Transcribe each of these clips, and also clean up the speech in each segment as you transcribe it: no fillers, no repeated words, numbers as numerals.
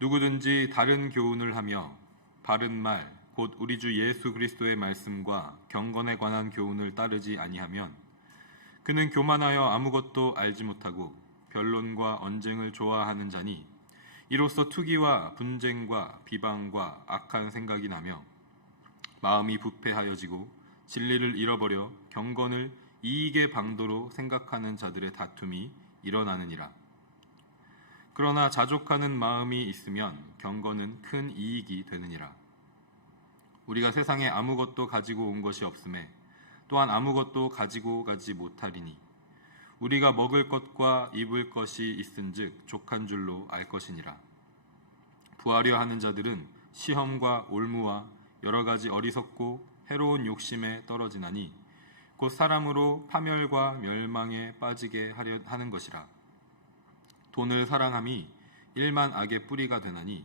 누구든지 다른 교훈을 하며 바른 말, 곧 우리 주 예수 그리스도의 말씀과 경건에 관한 교훈을 따르지 아니하면 그는 교만하여 아무것도 알지 못하고 변론과 언쟁을 좋아하는 자니 이로써 투기와 분쟁과 비방과 악한 생각이 나며 마음이 부패하여지고 진리를 잃어버려 경건을 이익의 방도로 생각하는 자들의 다툼이 일어나느니라. 그러나 자족하는 마음이 있으면 경건은 큰 이익이 되느니라. 우리가 세상에 아무것도 가지고 온 것이 없음에 또한 아무것도 가지고 가지 못하리니 우리가 먹을 것과 입을 것이 있은즉 족한 줄로 알 것이니라. 부하려 하는 자들은 시험과 올무와 여러 가지 어리석고 해로운 욕심에 떨어지나니 곧 사람으로 파멸과 멸망에 빠지게 하려 하는 것이라. 돈을 사랑함이 일만 악의 뿌리가 되나니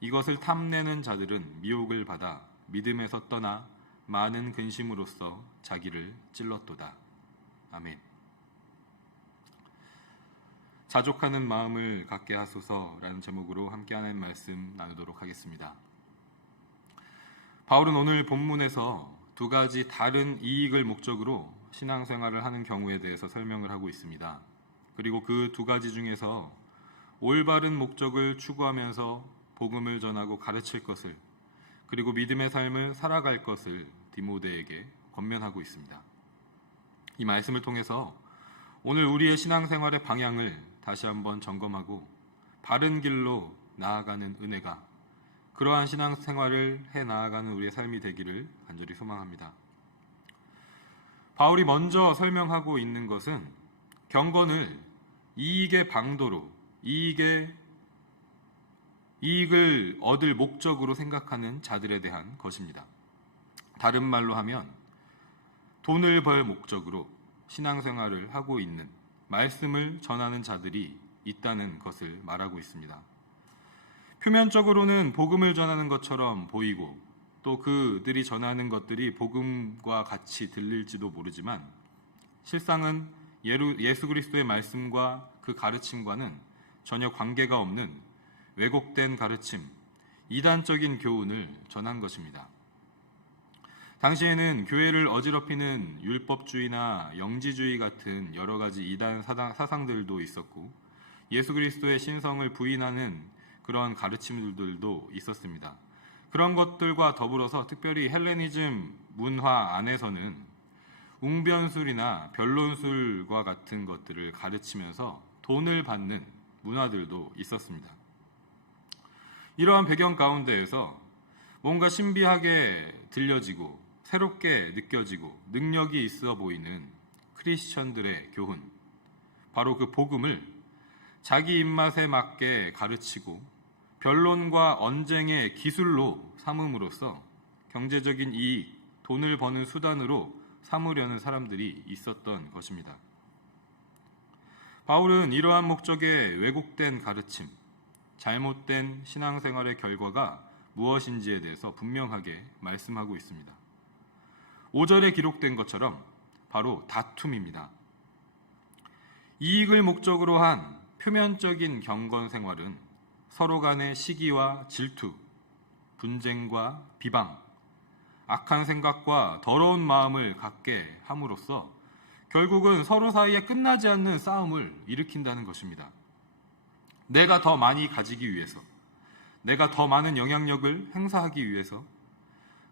이것을 탐내는 자들은 미혹을 받아 믿음에서 떠나 많은 근심으로써 자기를 찔렀도다. 아멘. 자족하는 마음을 갖게 하소서라는 제목으로 함께하는 말씀 나누도록 하겠습니다. 바울은 오늘 본문에서 두 가지 다른 이익을 목적으로 신앙생활을 하는 경우에 대해서 설명을 하고 있습니다. 그리고 그 두 가지 중에서 올바른 목적을 추구하면서 복음을 전하고 가르칠 것을, 그리고 믿음의 삶을 살아갈 것을 디모데에게 권면하고 있습니다. 이 말씀을 통해서 오늘 우리의 신앙생활의 방향을 다시 한번 점검하고 바른 길로 나아가는 은혜가, 그러한 신앙생활을 해 나아가는 우리의 삶이 되기를 간절히 소망합니다. 바울이 먼저 설명하고 있는 것은 경건을 이익의 방도로, 이익을 얻을 목적으로 생각하는 자들에 대한 것입니다. 다른 말로 하면 돈을 벌 목적으로 신앙생활을 하고 있는, 말씀을 전하는 자들이 있다는 것을 말하고 있습니다. 표면적으로는 복음을 전하는 것처럼 보이고 또 그들이 전하는 것들이 복음과 같이 들릴지도 모르지만 실상은 예수 그리스도의 말씀과 그 가르침과는 전혀 관계가 없는 왜곡된 가르침, 이단적인 교훈을 전한 것입니다. 당시에는 교회를 어지럽히는 율법주의나 영지주의 같은 여러 가지 이단 사상들도 있었고 예수 그리스도의 신성을 부인하는 그런 가르침들도 있었습니다. 그런 것들과 더불어서 특별히 헬레니즘 문화 안에서는 웅변술이나 변론술과 같은 것들을 가르치면서 돈을 받는 문화들도 있었습니다. 이러한 배경 가운데에서 뭔가 신비하게 들려지고 새롭게 느껴지고 능력이 있어 보이는 크리스천들의 교훈, 바로 그 복음을 자기 입맛에 맞게 가르치고 변론과 언쟁의 기술로 삼음으로써 경제적인 이익, 돈을 버는 수단으로 삼으려는 사람들이 있었던 것입니다. 바울은 이러한 목적의 왜곡된 가르침, 잘못된 신앙생활의 결과가 무엇인지에 대해서 분명하게 말씀하고 있습니다. 5절에 기록된 것처럼 바로 다툼입니다. 이익을 목적으로 한 표면적인 경건 생활은 서로 간의 시기와 질투, 분쟁과 비방, 악한 생각과 더러운 마음을 갖게 함으로써 결국은 서로 사이에 끝나지 않는 싸움을 일으킨다는 것입니다. 내가 더 많이 가지기 위해서, 내가 더 많은 영향력을 행사하기 위해서,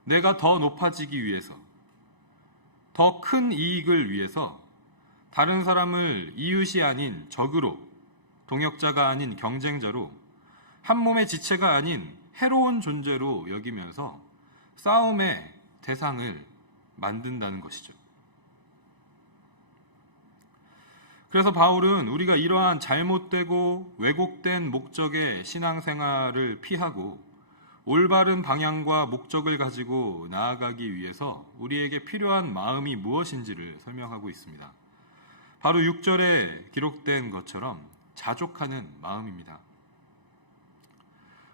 내가 더 높아지기 위해서, 더 큰 이익을 위해서 다른 사람을 이웃이 아닌 적으로, 동역자가 아닌 경쟁자로, 한 몸의 지체가 아닌 해로운 존재로 여기면서 싸움의 대상을 만든다는 것이죠. 그래서 바울은 우리가 이러한 잘못되고 왜곡된 목적의 신앙생활을 피하고 올바른 방향과 목적을 가지고 나아가기 위해서 우리에게 필요한 마음이 무엇인지를 설명하고 있습니다. 바로 6절에 기록된 것처럼 자족하는 마음입니다.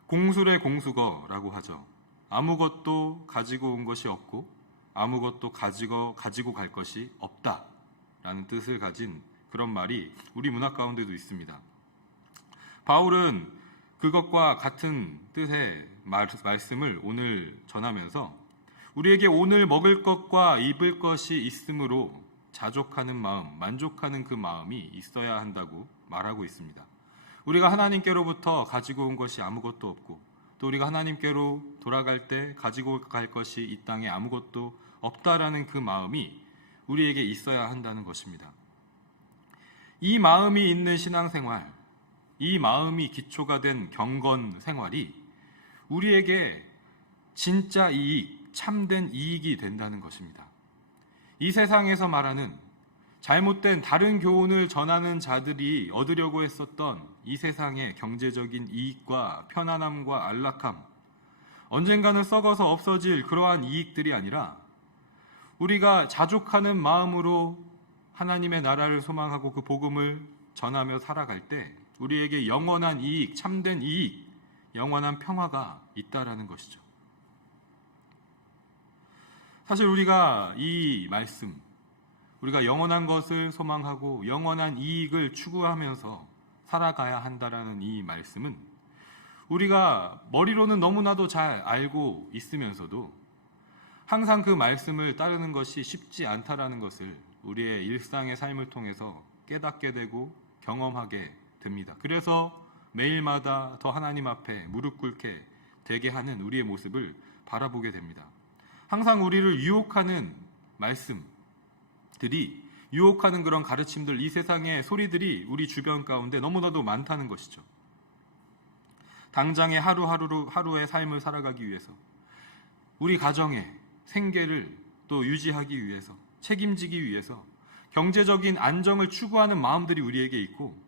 공술의 공수거라고 하죠. 아무것도 가지고 온 것이 없고 아무것도 가지고 갈 것이 없다라는 뜻을 가진 그런 말이 우리 문화 가운데도 있습니다. 바울은 그것과 같은 뜻의 말씀을 오늘 전하면서 우리에게 오늘 먹을 것과 입을 것이 있으므로 자족하는 마음, 만족하는 그 마음이 있어야 한다고 말하고 있습니다. 우리가 하나님께로부터 가지고 온 것이 아무것도 없고 또 우리가 하나님께로 돌아갈 때 가지고 갈 것이 이 땅에 아무것도 없다라는 그 마음이 우리에게 있어야 한다는 것입니다. 이 마음이 있는 신앙생활, 이 마음이 기초가 된 경건 생활이 우리에게 진짜 이익, 참된 이익이 된다는 것입니다. 이 세상에서 말하는 잘못된 다른 교훈을 전하는 자들이 얻으려고 했었던 이 세상의 경제적인 이익과 편안함과 안락함, 언젠가는 썩어서 없어질 그러한 이익들이 아니라 우리가 자족하는 마음으로 하나님의 나라를 소망하고 그 복음을 전하며 살아갈 때 우리에게 영원한 이익, 참된 이익, 영원한 평화가 있다라는 것이죠. 사실 우리가 이 말씀, 우리가 영원한 것을 소망하고 영원한 이익을 추구하면서 살아가야 한다라는 이 말씀은 우리가 머리로는 너무나도 잘 알고 있으면서도 항상 그 말씀을 따르는 것이 쉽지 않다라는 것을 우리의 일상의 삶을 통해서 깨닫게 되고 경험하게 됩니다. 그래서 매일마다 더 하나님 앞에 무릎 꿇게 되게 하는 우리의 모습을 바라보게 됩니다. 항상 우리를 유혹하는 말씀들이, 유혹하는 그런 가르침들, 이 세상의 소리들이 우리 주변 가운데 너무나도 많다는 것이죠. 당장의 하루의 삶을 살아가기 위해서, 우리 가정의 생계를 또 유지하기 위해서, 책임지기 위해서 경제적인 안정을 추구하는 마음들이 우리에게 있고,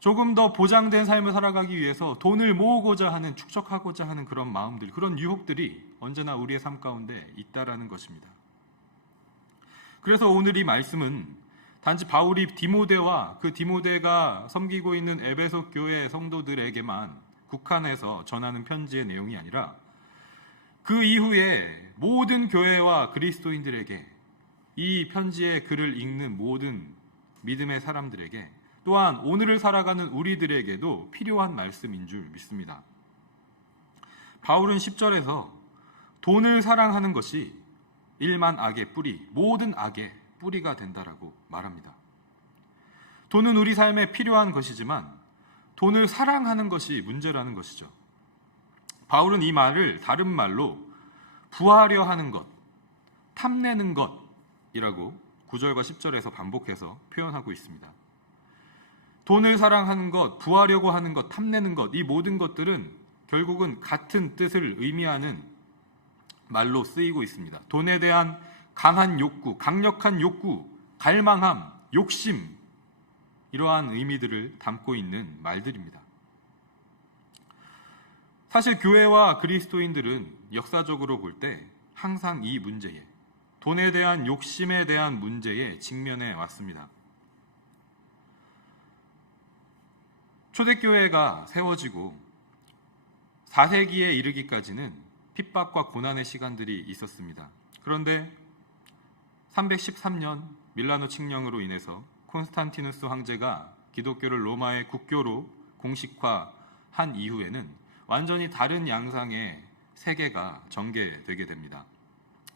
조금 더 보장된 삶을 살아가기 위해서 돈을 모으고자 하는, 축적하고자 하는 그런 마음들, 그런 유혹들이 언제나 우리의 삶 가운데 있다라는 것입니다. 그래서 오늘 이 말씀은 단지 바울이 디모데와 그 디모데가 섬기고 있는 에베소 교회 성도들에게만 국한해서 전하는 편지의 내용이 아니라 그 이후에 모든 교회와 그리스도인들에게, 이 편지의 글을 읽는 모든 믿음의 사람들에게, 또한 오늘을 살아가는 우리들에게도 필요한 말씀인 줄 믿습니다. 바울은 10절에서 돈을 사랑하는 것이 일만 악의 뿌리, 모든 악의 뿌리가 된다라고 말합니다. 돈은 우리 삶에 필요한 것이지만 돈을 사랑하는 것이 문제라는 것이죠. 바울은 이 말을 다른 말로 부하려 하는 것, 탐내는 것이라고 9절과 10절에서 반복해서 표현하고 있습니다. 돈을 사랑하는 것, 부하려고 하는 것, 탐내는 것, 이 모든 것들은 결국은 같은 뜻을 의미하는 말로 쓰이고 있습니다. 돈에 대한 강한 욕구, 강력한 욕구, 갈망함, 욕심, 이러한 의미들을 담고 있는 말들입니다. 사실 교회와 그리스도인들은 역사적으로 볼 때 항상 이 문제에, 돈에 대한 욕심에 대한 문제에 직면해 왔습니다. 초대교회가 세워지고 4세기에 이르기까지는 핍박과 고난의 시간들이 있었습니다. 그런데 313년 밀라노 칙령으로 인해서 콘스탄티누스 황제가 기독교를 로마의 국교로 공식화한 이후에는 완전히 다른 양상의 세계가 전개되게 됩니다.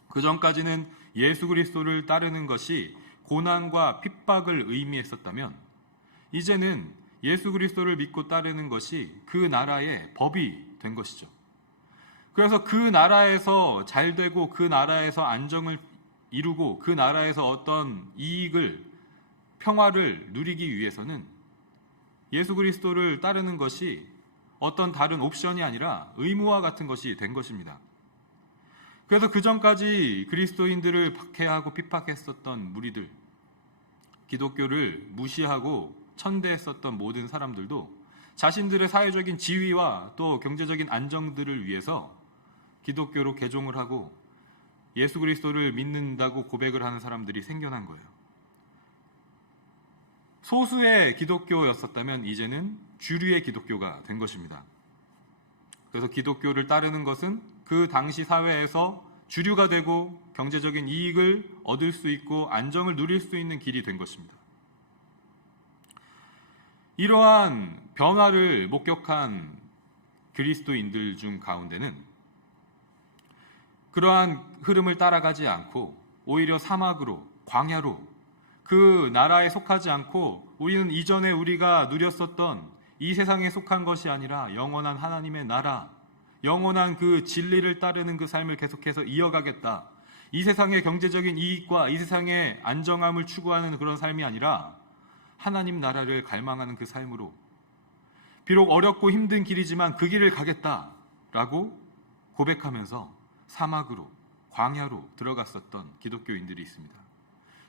그 전까지는 예수 그리스도를 따르는 것이 고난과 핍박을 의미했었다면 이제는 예수 그리스도를 믿고 따르는 것이 그 나라의 법이 된 것이죠. 그래서 그 나라에서 잘 되고 그 나라에서 안정을 이루고 그 나라에서 어떤 이익을, 평화를 누리기 위해서는 예수 그리스도를 따르는 것이 어떤 다른 옵션이 아니라 의무와 같은 것이 된 것입니다. 그래서 그 전까지 그리스도인들을 박해하고 핍박했었던 무리들, 기독교를 무시하고 천대했었던 모든 사람들도 자신들의 사회적인 지위와 또 경제적인 안정들을 위해서 기독교로 개종을 하고 예수 그리스도를 믿는다고 고백을 하는 사람들이 생겨난 거예요. 소수의 기독교였었다면 이제는 주류의 기독교가 된 것입니다. 그래서 기독교를 따르는 것은 그 당시 사회에서 주류가 되고 경제적인 이익을 얻을 수 있고 안정을 누릴 수 있는 길이 된 것입니다. 이러한 변화를 목격한 그리스도인들 중 가운데는 그러한 흐름을 따라가지 않고 오히려 사막으로, 광야로, 그 나라에 속하지 않고 우리는 이전에 우리가 누렸었던 이 세상에 속한 것이 아니라 영원한 하나님의 나라, 영원한 그 진리를 따르는 그 삶을 계속해서 이어가겠다. 이 세상의 경제적인 이익과 이 세상의 안정함을 추구하는 그런 삶이 아니라 하나님 나라를 갈망하는 그 삶으로, 비록 어렵고 힘든 길이지만 그 길을 가겠다라고 고백하면서 사막으로, 광야로 들어갔었던 기독교인들이 있습니다.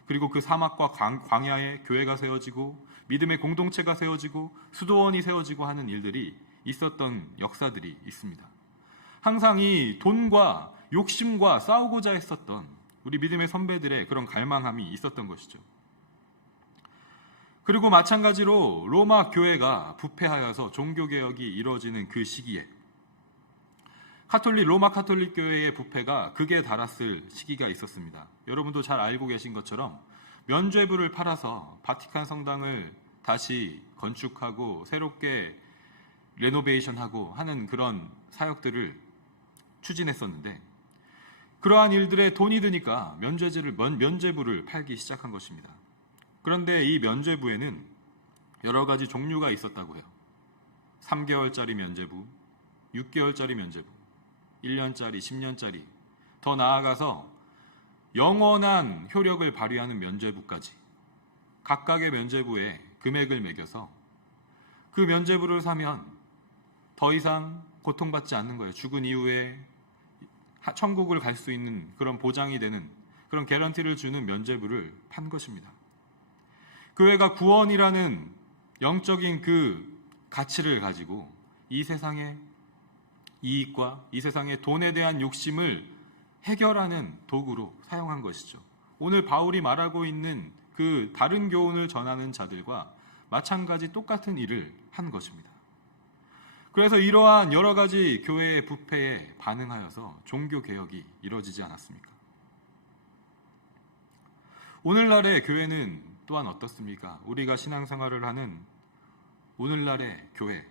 그리고 그 사막과 광야에 교회가 세워지고 믿음의 공동체가 세워지고 수도원이 세워지고 하는 일들이 있었던 역사들이 있습니다. 항상 이 돈과 욕심과 싸우고자 했었던 우리 믿음의 선배들의 그런 갈망함이 있었던 것이죠. 그리고 마찬가지로 로마 교회가 부패하여서 종교개혁이 이루어지는 그 시기에 로마 카톨릭 교회의 부패가 극에 달했을 시기가 있었습니다. 여러분도 잘 알고 계신 것처럼 면죄부를 팔아서 바티칸 성당을 다시 건축하고 새롭게 레노베이션하고 하는 그런 사역들을 추진했었는데, 그러한 일들에 돈이 드니까 면죄부를 팔기 시작한 것입니다. 그런데 이 면죄부에는 여러 가지 종류가 있었다고 해요. 3개월짜리 면죄부, 6개월짜리 면죄부, 1년짜리, 10년짜리, 더 나아가서 영원한 효력을 발휘하는 면죄부까지 각각의 면죄부에 금액을 매겨서 그 면죄부를 사면 더 이상 고통받지 않는 거예요. 죽은 이후에 천국을 갈 수 있는 그런 보장이 되는 그런 개런티를 주는 면죄부를 판 것입니다. 교회가 구원이라는 영적인 그 가치를 가지고 이 세상의 이익과 이 세상의 돈에 대한 욕심을 해결하는 도구로 사용한 것이죠. 오늘 바울이 말하고 있는 그 다른 교훈을 전하는 자들과 마찬가지 똑같은 일을 한 것입니다. 그래서 이러한 여러 가지 교회의 부패에 반응하여서 종교개혁이 이루어지지 않았습니까? 오늘날의 교회는 또한 어떻습니까? 우리가 신앙생활을 하는 오늘날의 교회,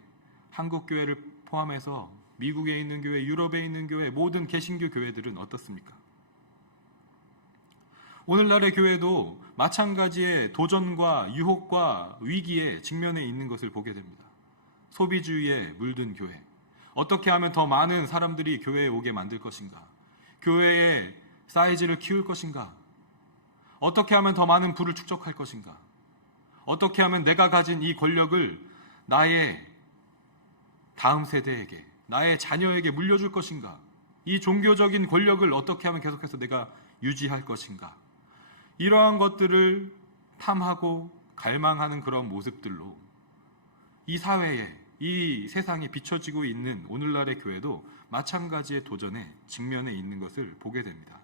한국 교회를 포함해서 미국에 있는 교회, 유럽에 있는 교회, 모든 개신교 교회들은 어떻습니까? 오늘날의 교회도 마찬가지의 도전과 유혹과 위기에 직면해 있는 것을 보게 됩니다. 소비주의에 물든 교회, 어떻게 하면 더 많은 사람들이 교회에 오게 만들 것인가? 교회의 사이즈를 키울 것인가? 어떻게 하면 더 많은 부를 축적할 것인가? 어떻게 하면 내가 가진 이 권력을 나의 다음 세대에게, 나의 자녀에게 물려줄 것인가? 이 종교적인 권력을 어떻게 하면 계속해서 내가 유지할 것인가? 이러한 것들을 탐하고 갈망하는 그런 모습들로 이 사회에, 이 세상에 비춰지고 있는 오늘날의 교회도 마찬가지의 도전에 직면해 있는 것을 보게 됩니다.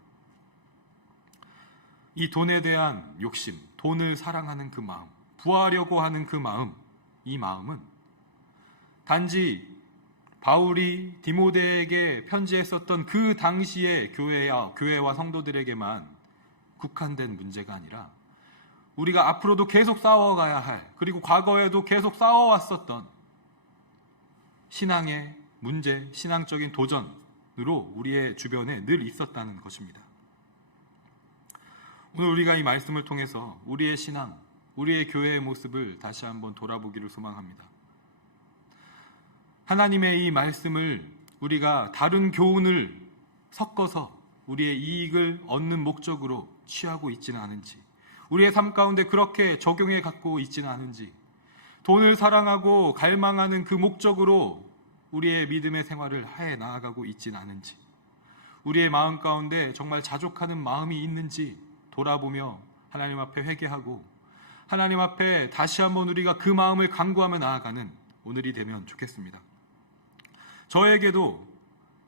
이 돈에 대한 욕심, 돈을 사랑하는 그 마음, 부하려고 하는 그 마음, 이 마음은 단지 바울이 디모데에게 편지했었던 그 당시의 교회와 성도들에게만 국한된 문제가 아니라 우리가 앞으로도 계속 싸워가야 할, 그리고 과거에도 계속 싸워왔었던 신앙의 문제, 신앙적인 도전으로 우리의 주변에 늘 있었다는 것입니다. 오늘 우리가 이 말씀을 통해서 우리의 신앙, 우리의 교회의 모습을 다시 한번 돌아보기를 소망합니다. 하나님의 이 말씀을 우리가 다른 교훈을 섞어서 우리의 이익을 얻는 목적으로 취하고 있지는 않은지, 우리의 삶 가운데 그렇게 적용해 갖고 있지는 않은지, 돈을 사랑하고 갈망하는 그 목적으로 우리의 믿음의 생활을 해 나아가고 있지는 않은지, 우리의 마음 가운데 정말 자족하는 마음이 있는지 돌아보며 하나님 앞에 회개하고 하나님 앞에 다시 한번 우리가 그 마음을 간구하며 나아가는 오늘이 되면 좋겠습니다. 저에게도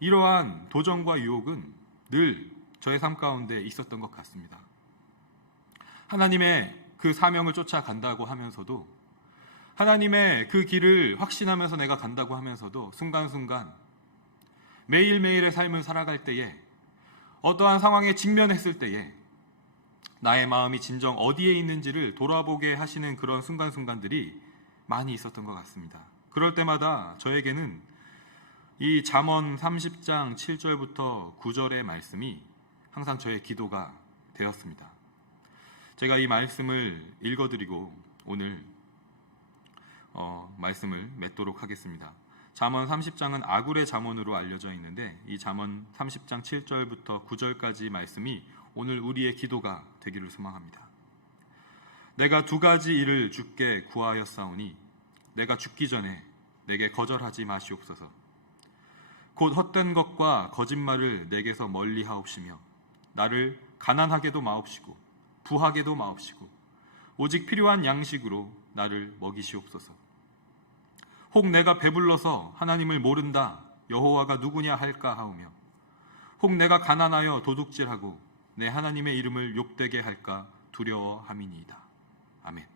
이러한 도전과 유혹은 늘 저의 삶 가운데 있었던 것 같습니다. 하나님의 그 사명을 쫓아간다고 하면서도, 하나님의 그 길을 확신하면서 내가 간다고 하면서도 순간순간 매일매일의 삶을 살아갈 때에, 어떠한 상황에 직면했을 때에 나의 마음이 진정 어디에 있는지를 돌아보게 하시는 그런 순간순간들이 많이 있었던 것 같습니다. 그럴 때마다 저에게는 이 잠언 30장 7절부터 9절의 말씀이 항상 저의 기도가 되었습니다. 제가 이 말씀을 읽어드리고 오늘 말씀을 맺도록 하겠습니다. 잠언 30장은 아굴의 잠언으로 알려져 있는데 이 잠언 30장 7절부터 9절까지 말씀이 오늘 우리의 기도가 되기를 소망합니다. 내가 두 가지 일을 주께 구하였사오니 내가 죽기 전에 내게 거절하지 마시옵소서. 곧 헛된 것과 거짓말을 내게서 멀리 하옵시며 나를 가난하게도 마옵시고 부하게도 마옵시고 오직 필요한 양식으로 나를 먹이시옵소서. 혹 내가 배불러서 하나님을 모른다 여호와가 누구냐 할까 하오며 혹 내가 가난하여 도둑질하고 내 하나님의 이름을 욕되게 할까 두려워함이니이다. 아멘.